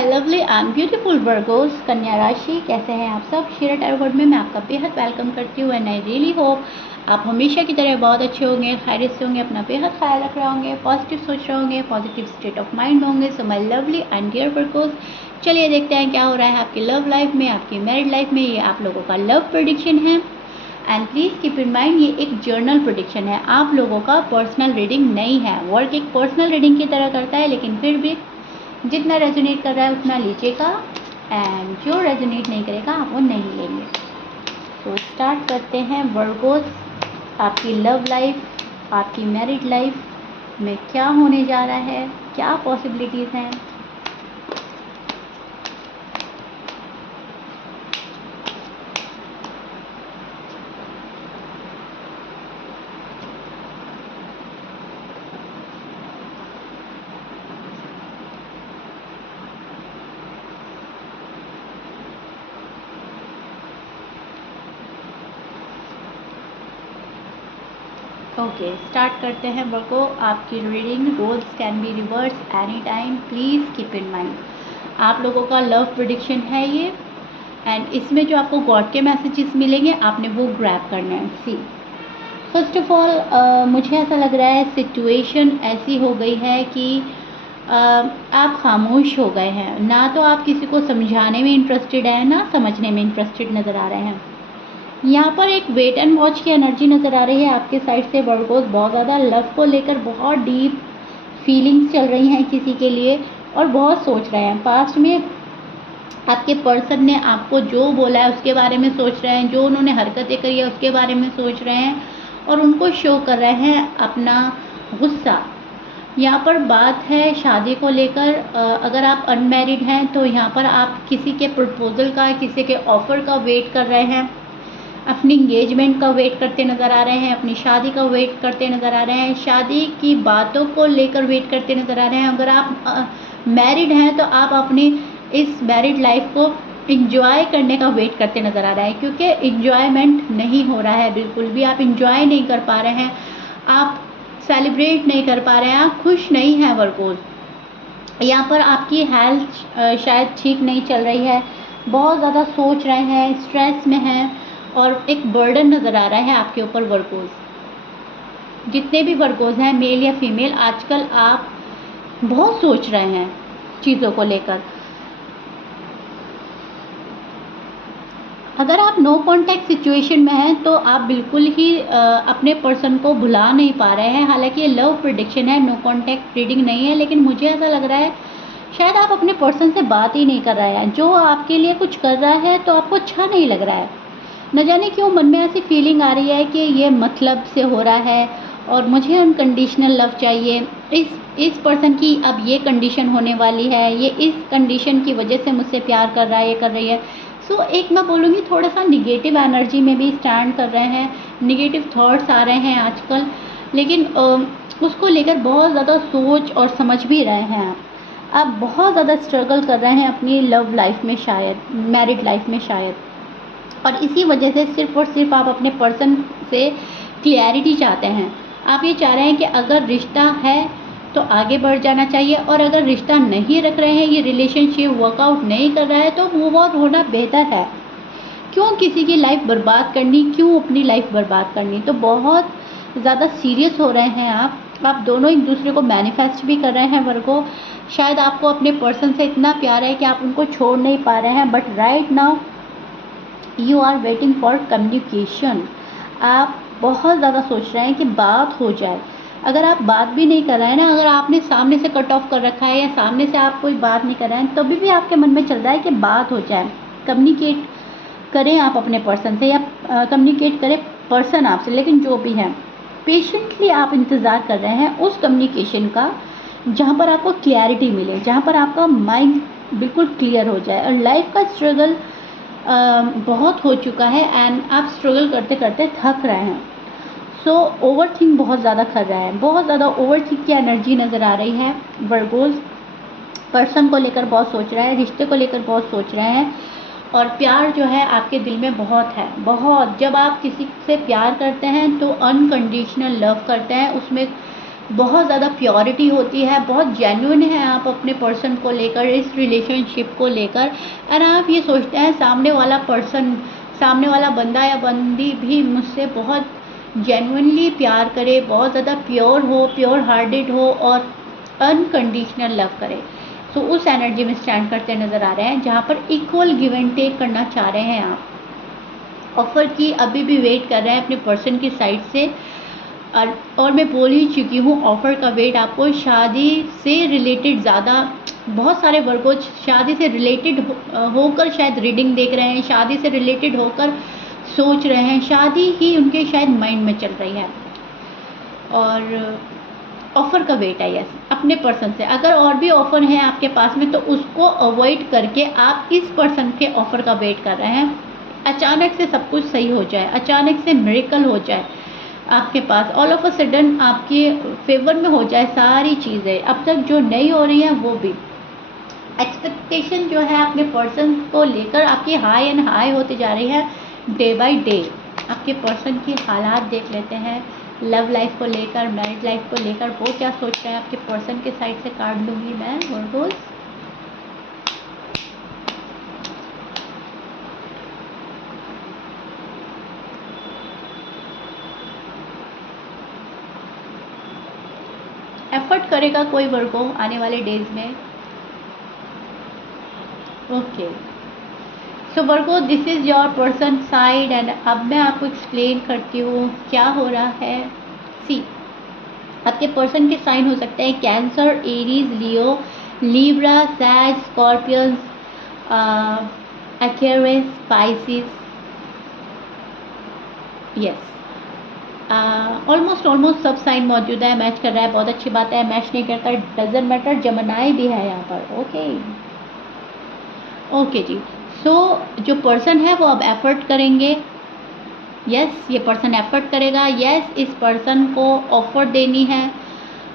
My lovely and beautiful Virgo's कन्या राशि, कैसे हैं आप सब। शेयर टैरो वर्ड में मैं आपका बेहद वेलकम करती हूँ एंड आई रियली होप आप हमेशा की तरह बहुत अच्छे होंगे, खैरियत से होंगे, अपना बेहद ख्याल रख रहे होंगे, पॉजिटिव सोच रहे होंगे, पॉजिटिव स्टेट ऑफ माइंड होंगे। So my lovely and dear Virgos, चलिए देखते हैं क्या हो रहा है आपकी लव लाइफ में, आपकी मैरिड लाइफ में। ये आप लोगों का लव प्रेडिक्शन है and please keep in mind ये एक जर्नल प्रेडिक्शन है, आप लोगों का पर्सनल रीडिंग नहीं है। वर्क एक पर्सनल रीडिंग की तरह करता है, लेकिन फिर भी जितना रेजोनेट कर रहा है उतना लीजिएगा एंड जो रेजोनेट नहीं करेगा आप वो नहीं लेंगे। तो स्टार्ट करते हैं वर्गोस, आपकी लव लाइफ, आपकी मैरिड लाइफ में क्या होने जा रहा है, क्या पॉसिबिलिटीज़ हैं। ओके, स्टार्ट करते हैं वर्गो आपकी रीडिंग। Rules can be reverse any time, please keep in mind आप लोगों का लव प्रेडिक्शन है ये एंड इसमें जो आपको गॉड के मैसेजेस मिलेंगे आपने वो ग्रैब करना है। सी फर्स्ट ऑफ ऑल मुझे ऐसा लग रहा है सिचुएशन ऐसी हो गई है कि आप खामोश हो गए हैं, ना तो आप किसी को समझाने में इंटरेस्टेड हैं ना समझने में इंटरेस्टेड नज़र आ रहे हैं। यहाँ पर एक वेट एंड वॉच की एनर्जी नज़र आ रही है आपके साइड से वर्गोस। बहुत ज़्यादा लव को लेकर बहुत डीप फीलिंग्स चल रही हैं किसी के लिए और बहुत सोच रहे हैं। पास्ट में आपके पर्सन ने आपको जो बोला है उसके बारे में सोच रहे हैं, जो उन्होंने हरकतें करी है उसके बारे में सोच रहे हैं और उनको शो कर रहे हैं अपना गुस्सा। यहाँ पर बात है शादी को लेकर। अगर आप अनमैरिड हैं तो यहाँ पर आप किसी के प्रपोजल का, किसी के ऑफ़र का वेट कर रहे हैं, अपनी इंगेजमेंट का वेट करते नज़र आ रहे हैं, अपनी शादी का वेट करते नज़र आ रहे हैं, शादी की बातों को लेकर वेट करते नज़र आ रहे हैं। अगर आप मैरिड हैं तो आप अपनी इस मैरिड लाइफ को इंजॉय करने का वेट करते नज़र आ रहे हैं, क्योंकि इंजॉयमेंट नहीं हो रहा है, बिल्कुल भी आप इंजॉय नहीं कर पा रहे हैं, आप सेलिब्रेट नहीं कर पा रहे हैं, आप खुश नहीं हैं वर्गोस। यहाँ पर आपकी हेल्थ शायद ठीक नहीं चल रही है, बहुत ज़्यादा सोच रहे हैं, स्ट्रेस में हैं और एक बर्डन नज़र आ रहा है आपके ऊपर वर्गोस। जितने भी वर्गोस हैं मेल या फीमेल, आजकल आप बहुत सोच रहे हैं चीज़ों को लेकर। अगर आप नो कांटेक्ट सिचुएशन में हैं तो आप बिल्कुल ही अपने पर्सन को भुला नहीं पा रहे हैं। हालांकि ये लव प्रेडिक्शन है, नो कांटेक्ट रीडिंग नहीं है, लेकिन मुझे ऐसा लग रहा है शायद आप अपने पर्सन से बात ही नहीं कर रहे हैं। जो आपके लिए कुछ कर रहा है तो आपको अच्छा नहीं लग रहा है, न जाने क्यों मन में ऐसी फीलिंग आ रही है कि ये मतलब से हो रहा है और मुझे अनकंडीशनल लव चाहिए। इस पर्सन की अब ये कंडीशन होने वाली है, ये इस कंडीशन की वजह से मुझसे प्यार कर रहा है, ये कर रही है। सो एक मैं बोलूँगी थोड़ा सा निगेटिव एनर्जी में भी स्टैंड कर रहे हैं, निगेटिव थॉट्स आ रहे हैं आजकल, लेकिन उसको लेकर बहुत ज़्यादा सोच और समझ भी रहे हैं। आप बहुत ज़्यादा स्ट्रगल कर रहे हैं अपनी लव लाइफ में, शायद मैरिड लाइफ में शायद, और इसी वजह से सिर्फ़ और सिर्फ आप अपने पर्सन से क्लियरिटी चाहते हैं। आप ये चाह रहे हैं कि अगर रिश्ता है तो आगे बढ़ जाना चाहिए और अगर रिश्ता नहीं रख रहे हैं, ये रिलेशनशिप वर्कआउट नहीं कर रहा है तो मूव आउट होना बेहतर है। क्यों किसी की लाइफ बर्बाद करनी, क्यों अपनी लाइफ बर्बाद करनी। तो बहुत ज़्यादा सीरियस हो रहे हैं आप दोनों एक दूसरे को मैनिफेस्ट भी कर रहे हैं वर्गो। शायद आपको अपने पर्सन से इतना प्यार है कि आप उनको छोड़ नहीं पा रहे हैं, but right now you are waiting for communication. आप बहुत ज़्यादा सोच रहे हैं कि बात हो जाए। अगर आप बात भी नहीं कर रहे हैं ना, अगर आपने सामने से कट ऑफ कर रखा है या सामने से आप कोई बात नहीं कर रहे हैं, तभी भी आपके मन में चल रहा है कि बात हो जाए, कम्युनिकेट करें आप अपने पर्सन से या कम्युनिकेट करें पर्सन आपसे। लेकिन जो भी है पेशेंटली आप इंतज़ार कर रहे हैं उस कम्युनिकेशन का जहाँ पर आपको क्लैरिटी मिले, जहाँ पर आपका माइंड बिल्कुल क्लियर हो जाए। और लाइफ का स्ट्रगल बहुत हो चुका है एंड आप स्ट्रगल करते करते थक रहे हैं। सो ओवरथिंक बहुत ज़्यादा कर रहा है, बहुत ज़्यादा ओवरथिंक की एनर्जी नज़र आ रही है वर्गोस। पर्सन को लेकर बहुत सोच रहा है, रिश्ते को लेकर बहुत सोच रहे हैं और प्यार जो है आपके दिल में बहुत है, बहुत। जब आप किसी से प्यार करते हैं तो अनकंडीशनल लव करते हैं, उसमें बहुत ज़्यादा प्योरिटी होती है, बहुत जेन्युइन है आप अपने पर्सन को लेकर, इस रिलेशनशिप को लेकर। और आप ये सोचते हैं सामने वाला पर्सन, सामने वाला बंदा या बंदी भी मुझसे बहुत जेन्युइनली प्यार करे, बहुत ज़्यादा प्योर हो, प्योर हार्टेड हो और अनकंडीशनल लव करे। सो उस एनर्जी में स्टैंड करते नज़र आ रहे हैं, जहाँ पर इक्वल गिव एंड टेक करना चाह रहे हैं आप। ऑफ़र की अभी भी वेट कर रहे हैं अपने पर्सन की साइड से। और मैं बोल ही चुकी हूँ, ऑफ़र का वेट आपको शादी से रिलेटेड ज़्यादा, बहुत सारे वर्गों शादी से रिलेटेड होकर शायद रीडिंग देख रहे हैं, शादी से रिलेटेड होकर सोच रहे हैं, शादी ही उनके शायद माइंड में चल रही है। और ऑफ़र का वेट है, यस, अपने पर्सन से। अगर और भी ऑफ़र हैं आपके पास में तो उसको अवॉइड करके आप इस पर्सन के ऑफ़र का वेट कर रहे हैं। अचानक से सब कुछ सही हो जाए, अचानक से मिरेकल हो जाए आपके पास, ऑल ऑफ अ सडन आपके फेवर में हो जाए सारी चीज़ें, अब तक जो नहीं हो रही हैं वो भी। एक्सपेक्टेशन जो है अपने पर्सन को लेकर आपकी हाई एंड हाई होती जा रही है डे बाय डे। आपके पर्सन की हालात देख लेते हैं, लव लाइफ को लेकर, मैरिज लाइफ को लेकर, वो क्या सोच रहे हैं आपके पर्सन के साइड से। कार्ड लूँगी मैं वर्गोस। एफर्ट करेगा कोई वर्गो आने वाले डेज में। Okay, so Virgo this is your person side and अब मैं आपको एक्सप्लेन करती हूँ क्या हो रहा है। सी, आपके पर्सन के साइन हो सकते हैं Cancer, Aries, Leo, Libra, Sag, Scorpions, Aquarius, Pisces. Yes, almost सब साइन मौजूद है, मैच कर रहा है, बहुत अच्छी बात है। मैच नहीं करता डजेंट मैटर, जमनाई भी है यहाँ पर। ओके जी। सो जो पर्सन है वो अब एफर्ट करेंगे। यस, ये पर्सन एफर्ट करेगा। यस, इस पर्सन को ऑफ़र देनी है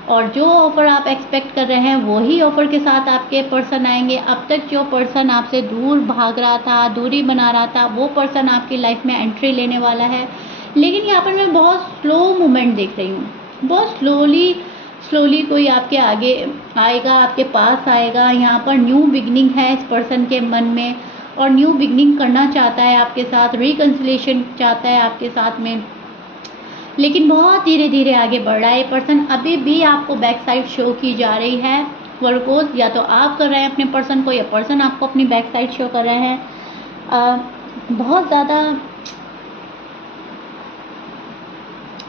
और जो ऑफ़र आप एक्सपेक्ट कर रहे हैं वही ऑफ़र के साथ आपके पर्सन आएंगे। अब तक जो पर्सन आपसे दूर भाग रहा था, दूरी बना रहा था, वो पर्सन आपकी लाइफ में एंट्री लेने वाला है। लेकिन यहाँ पर मैं बहुत स्लो मूवमेंट देख रही हूँ, बहुत स्लोली कोई आपके आगे आएगा, आपके पास आएगा। यहाँ पर न्यू बिगनिंग है इस पर्सन के मन में और न्यू बिगनिंग करना चाहता है आपके साथ, रिकन्सिलेशन चाहता है आपके साथ में, लेकिन बहुत धीरे धीरे आगे बढ़ रहा है। ये पर्सन अभी भी आपको बैक साइड शो की जा रही है वर्गोस, या तो आप कर रहे हैं अपने पर्सन को या पर्सन आपको अपनी बैक साइड शो कर रहे हैं। बहुत ज़्यादा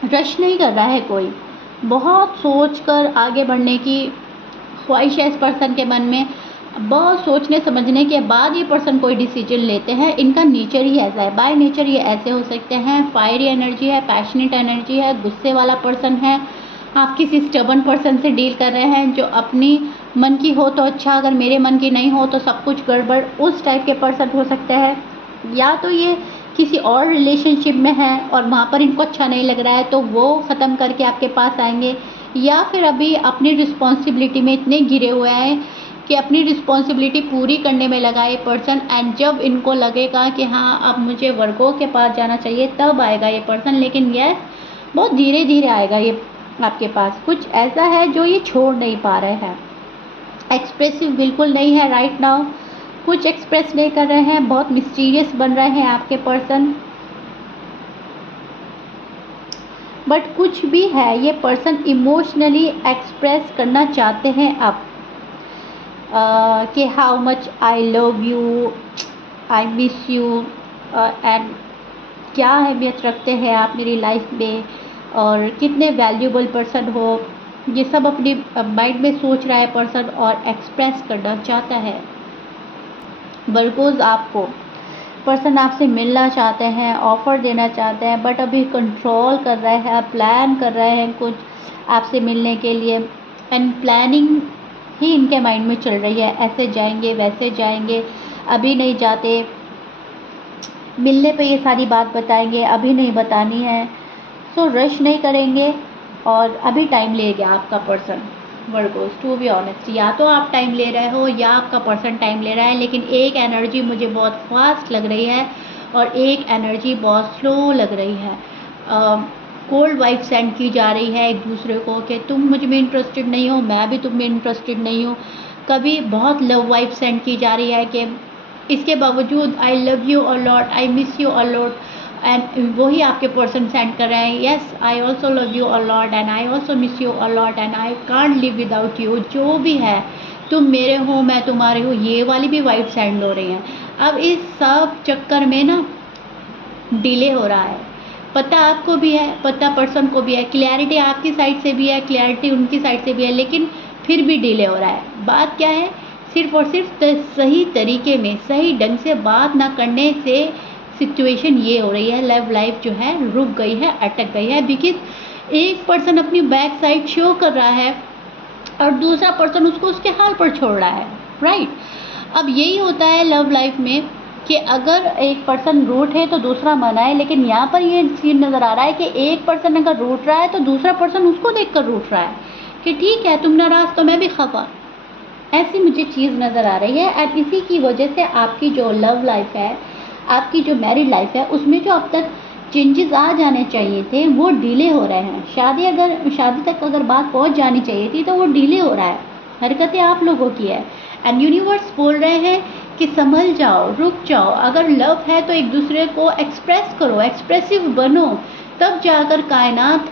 रश नहीं कर रहा है कोई, बहुत सोच कर आगे बढ़ने की ख्वाहिश है इस पर्सन के मन में। बहुत सोचने समझने के बाद ये पर्सन कोई डिसीजन लेते हैं। इनका नेचर ही ऐसा है, बाय नेचर ये ऐसे हो सकते हैं। फायरी एनर्जी है, पैशनेट एनर्जी है, गुस्से वाला पर्सन है। आप किसी स्टबन पर्सन से डील कर रहे हैं जो अपनी मन की हो तो अच्छा, अगर मेरे मन की नहीं हो तो सब कुछ गड़बड़, उस टाइप के पर्सन हो सकते हैं। या तो ये किसी और रिलेशनशिप में है और वहाँ पर इनको अच्छा नहीं लग रहा है तो वो ख़त्म करके आपके पास आएंगे, या फिर अभी अपनी रिस्पॉन्सिबिलिटी में इतने घिरे हुए हैं कि अपनी रिस्पॉन्सिबिलिटी पूरी करने में लगा ये पर्सन। एंड जब इनको लगेगा कि हाँ अब मुझे वर्गों के पास जाना चाहिए तब आएगा ये पर्सन। लेकिन यस, बहुत धीरे धीरे आएगा ये आपके पास। कुछ ऐसा है जो ये छोड़ नहीं पा रहे हैं, एक्सप्रेसिव बिल्कुल नहीं है राइट नाउ, कुछ एक्सप्रेस नहीं कर रहे हैं, बहुत मिस्टीरियस बन रहे हैं आपके पर्सन। बट कुछ भी है, ये पर्सन इमोशनली एक्सप्रेस करना चाहते हैं अब कि how much I love you, I miss you, and क्या अहमियत रखते हैं आप मेरी लाइफ में और कितने वैल्यूबल पर्सन हो, ये सब अपनी माइंड में सोच रहा है पर्सन और एक्सप्रेस करना चाहता है। वर्गोस आपको पर्सन आपसे मिलना चाहते हैं, ऑफ़र देना चाहते हैं, बट अभी कंट्रोल कर रहे हैं, प्लान कर रहे हैं कुछ आपसे मिलने के लिए। एंड प्लानिंग ही इनके माइंड में चल रही है, ऐसे जाएंगे वैसे जाएंगे, अभी नहीं जाते, मिलने पे ये सारी बात बताएंगे, अभी नहीं बतानी है। सो रश नहीं करेंगे और अभी टाइम लेगा आपका person Virgos. To be honest, या तो आप टाइम ले रहे हो या आपका पर्सन टाइम ले रहा है, लेकिन एक एनर्जी मुझे बहुत फास्ट लग रही है और एक एनर्जी बहुत स्लो लग रही है। कोल्ड वाइब सेंड की जा रही है एक दूसरे को कि तुम मुझ में इंटरेस्टेड नहीं हो, मैं भी तुम में इंटरेस्टेड नहीं हूँ। कभी बहुत लव वाइब सेंड की जा रही है कि इसके बावजूद I love you a lot, I miss you a lot, and वही आपके पर्सन सेंड कर रहे हैं yes I also love you a lot and I also miss you a lot and I can't live without you. जो भी है, तुम मेरे हो मैं तुम्हारे हो, ये वाली भी वाइब सेंड हो रही हैं। अब इस सब चक्कर में ना डिले हो रहा है, पता आपको भी है, पता पर्सन को भी है, क्लैरिटी आपकी साइड से भी है, क्लैरिटी उनकी साइड से भी है, लेकिन फिर भी डिले हो रहा है। बात क्या है, सिर्फ और सिर्फ सही तरीके में सही ढंग से बात ना करने से सिचुएशन ये हो रही है, लव लाइफ जो है रुक गई है, अटक गई है, बिकॉज एक पर्सन अपनी बैक साइड शो कर रहा है और दूसरा पर्सन उसको उसके हाल पर छोड़ रहा है, राइट। अब यही होता है लव लाइफ में कि अगर एक पर्सन रूठ है तो दूसरा मनाए, लेकिन यहाँ पर ये सीन नज़र आ रहा है कि एक पर्सन अगर रूठ रहा है तो दूसरा पर्सन उसको देखकर रूठ रहा है कि ठीक है तुम नाराज़ तो मैं भी खफा। ऐसी मुझे चीज़ नज़र आ रही है एंड इसी की वजह से आपकी जो लव लाइफ है, आपकी जो मैरिड लाइफ है, उसमें जो अब तक चेंजेस आ जाने चाहिए थे वो डिले हो रहे हैं। शादी तक अगर बात पहुंच जानी चाहिए थी तो वो डिले हो रहा है। हरकतें आप लोगों की है एंड यूनिवर्स बोल रहे हैं कि संभल जाओ, रुक जाओ। अगर लव है तो एक दूसरे को एक्सप्रेस करो, एक्सप्रेसिव बनो, तब जाकर कायनात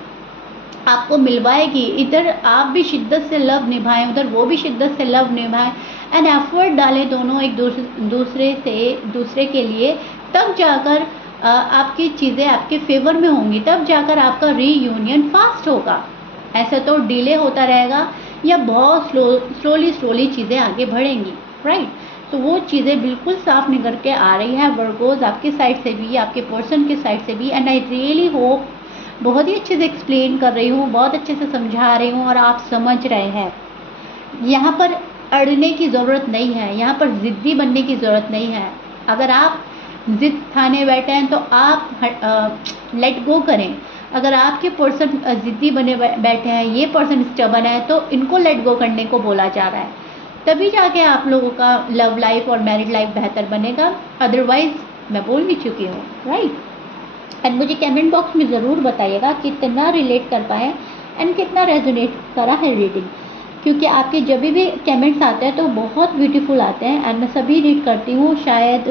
आपको मिलवाएगी। इधर आप भी शिद्दत से लव निभाएं, उधर वो भी शिद्दत से लव निभाएं एंड एफर्ट डालें दोनों एक दूसरे के लिए, तब जाकर आपकी चीज़ें आपके फेवर में होंगी, तब जाकर आपका रीयूनियन फास्ट होगा। ऐसा तो डिले होता रहेगा या बहुत स्लोली चीज़ें आगे बढ़ेंगी, राइट। तो वो चीज़ें बिल्कुल साफ निकल के आ रही है वर्गोज, आपकी साइड से भी, आपके पर्सन की साइड से भी। एंड आई रियली होप बहुत ही अच्छे से एक्सप्लेन कर रही हूँ, बहुत अच्छे से समझा रही हूँ और आप समझ रहे हैं। यहाँ पर अड़ने की ज़रूरत नहीं है, यहाँ पर ज़िद्दी बनने की ज़रूरत नहीं है। अगर आप ज़िद ठाने बैठे हैं तो आप लेट गो करें। अगर आपके पर्सन ज़िद्दी बने बैठे हैं, ये पर्सन स्टबन है, तो इनको लेट गो करने को बोला जा रहा है, तभी जाके आप लोगों का लव लाइफ और मैरिड लाइफ बेहतर बनेगा। अदरवाइज़ मैं बोल भी चुकी हूँ, राइट। एंड मुझे कमेंट बॉक्स में ज़रूर बताइएगा कितना रिलेट कर पाए एंड कितना रेजोनेट करा है रीडिंग, क्योंकि आपके जब भी कमेंट्स आते हैं तो बहुत ब्यूटीफुल आते हैं एंड मैं सभी रीड करती हूँ। शायद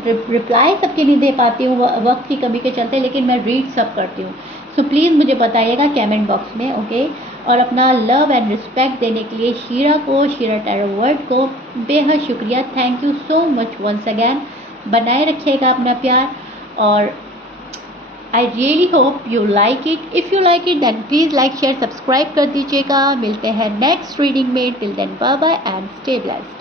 रिप्लाई सबके नहीं दे पाती हूँ वक्त की कमी के चलते, लेकिन मैं रीड सब करती हूँ। सो प्लीज़ मुझे बताइएगा कमेंट बॉक्स में, ओके। और अपना लव एंड रिस्पेक्ट देने के लिए शीरा टैरो वर्ड को बेहद शुक्रिया। Thank you so much once again. बनाए रखिएगा अपना प्यार और I really hope you like it. If you like it then please like, share, subscribe कर दीजिएगा। मिलते हैं नेक्स्ट रीडिंग में। Till then bye bye and stay blessed.